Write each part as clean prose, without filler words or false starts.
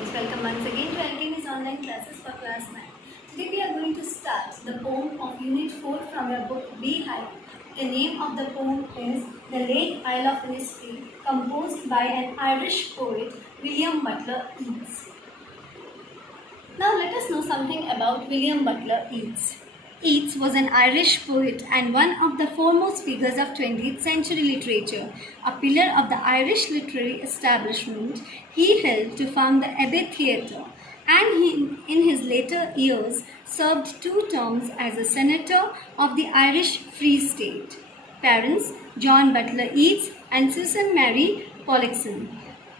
students, welcome once again to Alchemy's online classes for class 9. Today we are going to start the poem of Unit 4 from your book Beehive. The name of the poem is The Lake Isle of Innisfree, composed by an Irish poet, William Butler Yeats. Now let us know something about William Butler Yeats. Yeats was an Irish poet and one of the foremost figures of 20th century literature. A pillar of the Irish literary establishment, he helped to found the Abbey Theatre, and in his later years served 2 terms as a senator of the Irish Free State. Parents John Butler Yeats and Susan Mary Pollexfen.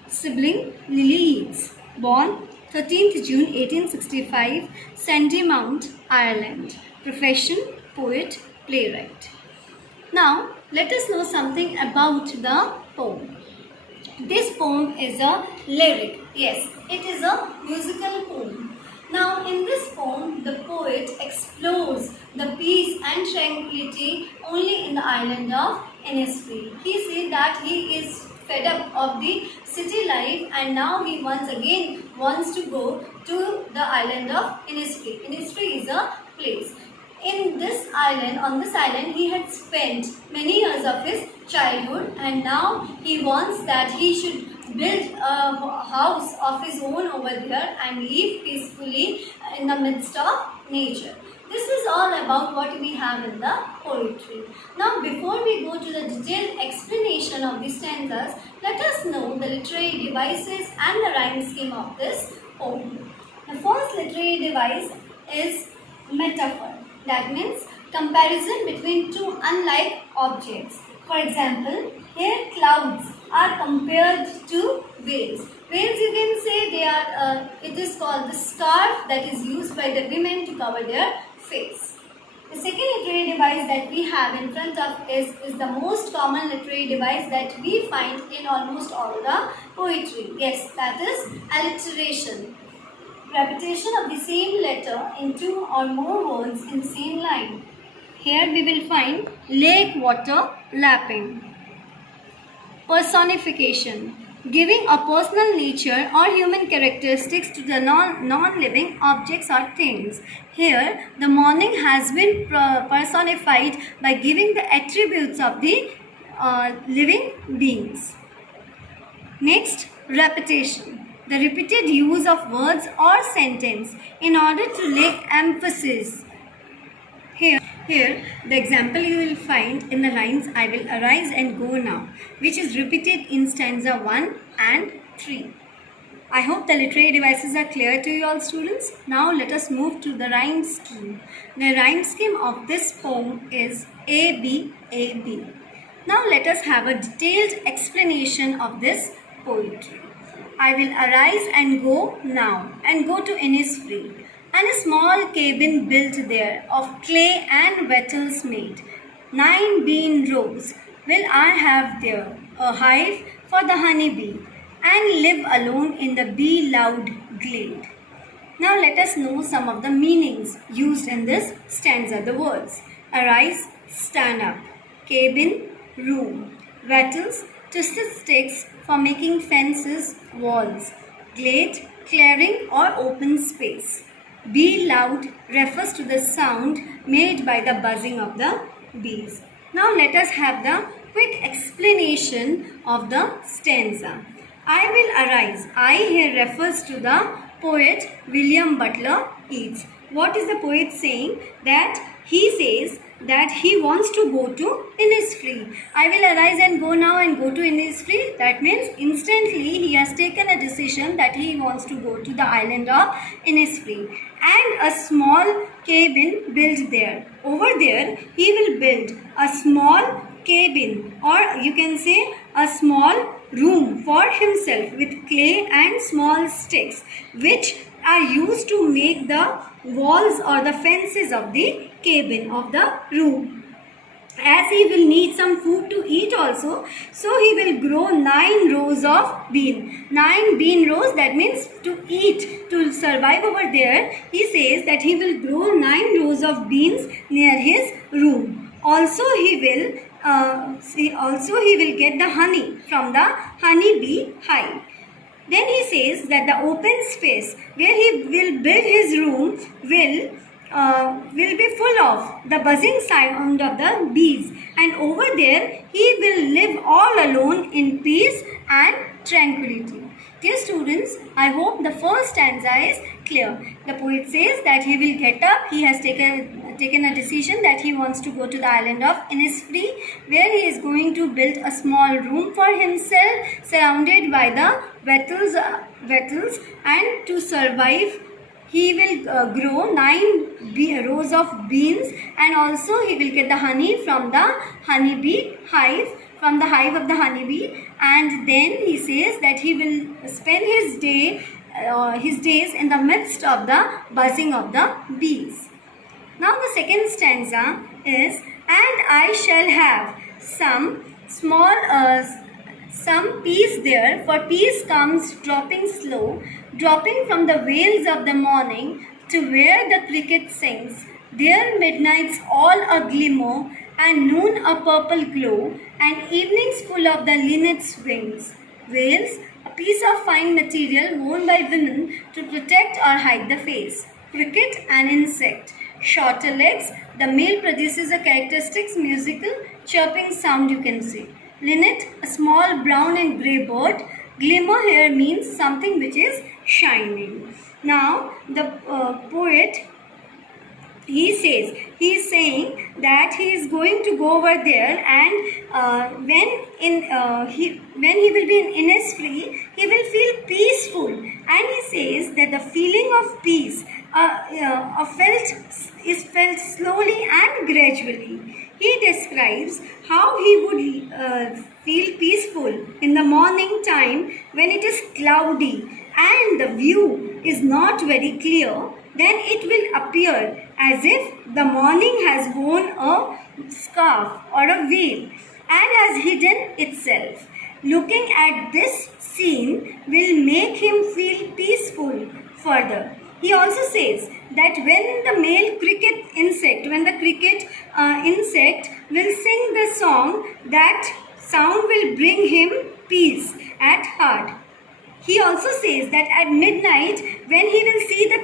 Sibling Lily Yeats, born 13th June 1865, Sandymount, Ireland. Profession, poet, playwright. Now, let us know something about the poem. This poem is a lyric. Yes, it is a musical poem. Now, in this poem, the poet explores the peace and tranquility only in the island of Innisfree. He said that he is fed up of the city life and now he once again wants to go to the island of Innisfree. Innisfree is a place. In this island, on this island, he had spent many years of his childhood and now he wants that he should build a house of his own over there and live peacefully in the midst of nature. This is all about what we have in the poetry. Now, before we go to the detailed explanation of the stanzas, let us know the literary devices and the rhyme scheme of this poem. The first literary device is metaphor. That means comparison between 2 unlike objects. For example, here clouds are compared to veils. Veils, you can say they are, it is called the scarf that is used by the women to cover their face. The second literary device that we have in front of us is the most common literary device that we find in almost all the poetry. Yes, that is alliteration. Repetition of the same letter in 2 or more words in the same line. Here we will find lake water lapping. Personification, giving a personal nature or human characteristics to the non-living objects or things. Here the morning has been personified by giving the attributes of the living beings. Next, repetition. The repeated use of words or sentence in order to lay emphasis. Here, the example you will find in the lines I will arise and go now, which is repeated in stanza 1 and 3. I hope the literary devices are clear to you all students. Now let us move to the rhyme scheme. The rhyme scheme of this poem is A, B, A, B. Now let us have a detailed explanation of this poetry. I will arise and go now, and go to Innisfree, and a small cabin built there of clay and wattles made. 9 bean rows will I have there, a hive for the honey bee, and live alone in the bee-loud glade. Now let us know some of the meanings used in this stanza. The words: arise, stand up; cabin, room; wattles, twisted sticks for making fences, walls; glade, clearing or open space; bee loud refers to the sound made by the buzzing of the bees. Now let us have the quick explanation of the stanza. I will arise. I here refers to the poet William Butler Yeats. What is the poet saying? That he says that he wants to go to Innisfree. I will arise and go now and go to Innisfree. That means instantly he has taken a decision that he wants to go to the island of Innisfree. And a small cabin built there. Over there he will build a small cabin, or you can say a small room for himself with clay and small sticks, which are used to make the walls or the fences of the cabin of the room. As he will need some food to eat also, so he will grow 9 rows of bean. 9 bean rows, that means to eat, to survive over there. He says that he will grow 9 rows of beans near his room. Also he will get the honey from the honey bee hive. Then he says that the open space where he will build his room will be full of the buzzing sound of the bees, and over there he will live all alone in peace and tranquility. Dear students, I hope the first stanza is clear. The poet says that he will get up, he has taken a decision that he wants to go to the island of Innisfree, where he is going to build a small room for himself surrounded by the wattles, and to survive he will grow 9 rows of beans, and also he will get the honey from the honeybee hive, from the hive of the honeybee, and then he says that he will spend his days in the midst of the buzzing of the bees. Now the second stanza is, and I shall have some peace there, for peace comes dropping slow, dropping from the veils of the morning to where the cricket sings. There midnight's all a glimmer, and noon a purple glow, and evenings full of the linnet's wings. Veils, a piece of fine material worn by women to protect or hide the face. Cricket, an insect. Shorter legs, the male produces a characteristic musical chirping sound, you can say. Linnet, a small brown and grey bird. Glimmer here means something which is shining. Now the poet, he is saying that he is going to go over there, and when he will be in Innisfree, he will feel peaceful, and he says that the feeling of peace is felt slowly and gradually. He describes how he would feel peaceful in the morning time when it is cloudy and the view is not very clear. Then it will appear as if the morning has worn a scarf or a veil and has hidden itself. Looking at this scene will make him feel peaceful further. He also says that when the male cricket insect will sing the song, that sound will bring him peace at heart. He also says that at midnight, when he will see the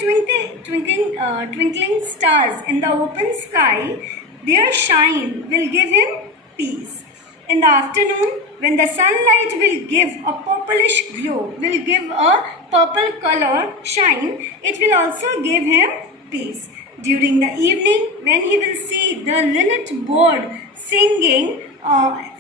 twinkling stars in the open sky, their shine will give him peace. In the afternoon, when the sunlight will give a purplish glow, will give a purple color shine, it will also give him peace. During the evening, when he will see the linnet bird singing,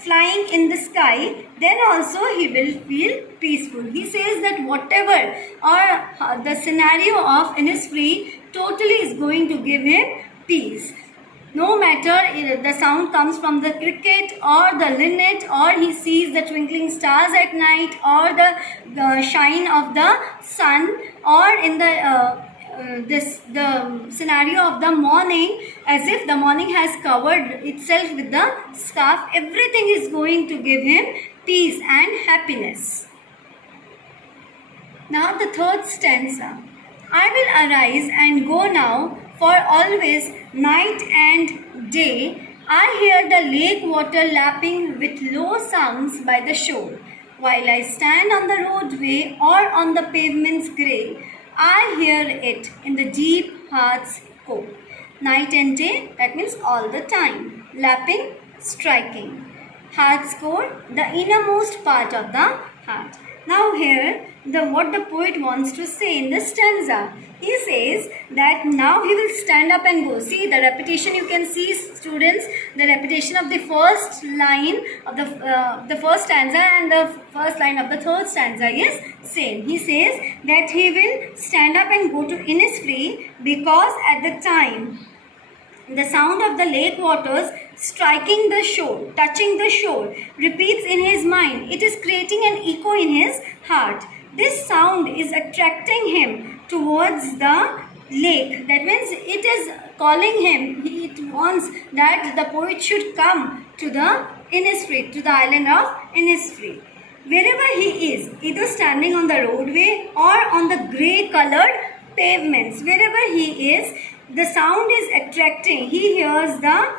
flying in the sky, then also he will feel peaceful. He says that whatever or the scenario of Innisfree totally is going to give him peace. No matter the sound comes from the cricket or the linnet, or he sees the twinkling stars at night, or the shine of the sun, or in the scenario of the morning, as if the morning has covered itself with the scarf, everything is going to give him peace and happiness. Now the third stanza. I will arise and go now, for always night and day I hear the lake water lapping with low sounds by the shore. While I stand on the roadway or on the pavement's grey, I hear it in the deep heart's core. Night and day, that means all the time. Lapping, striking. Heart's core, the innermost part of the heart. Now here, what the poet wants to say in this stanza. He says that now he will stand up and go. See the repetition, you can see, students, the repetition of the first line of the first stanza and the first line of the third stanza is same. He says that he will stand up and go to Innisfree because at the time the sound of the lake waters striking the shore, touching the shore, repeats in his mind. It is creating an echo in his heart. This sound is attracting him towards the lake. That means it is calling him. It wants that the poet should come to the Innisfree, to the island of Innisfree. Wherever he is, either standing on the roadway or on the grey colored pavements, wherever he is, the sound is attracting. He hears the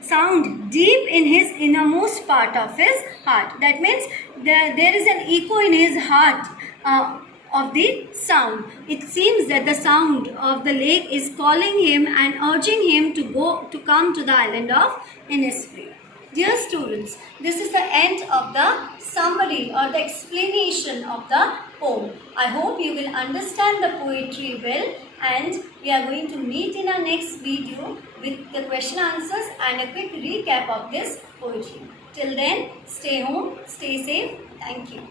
sound deep in his innermost part of his heart. That means there is an echo in his heart of the sound. It seems that the sound of the lake is calling him and urging him to come to the island of Innisfree. Dear students, this is the end of the summary or the explanation of the poem. I hope you will understand the poetry well, and we are going to meet in our next video with the question answers and a quick recap of this poetry. Till then, stay home, stay safe. Thank you.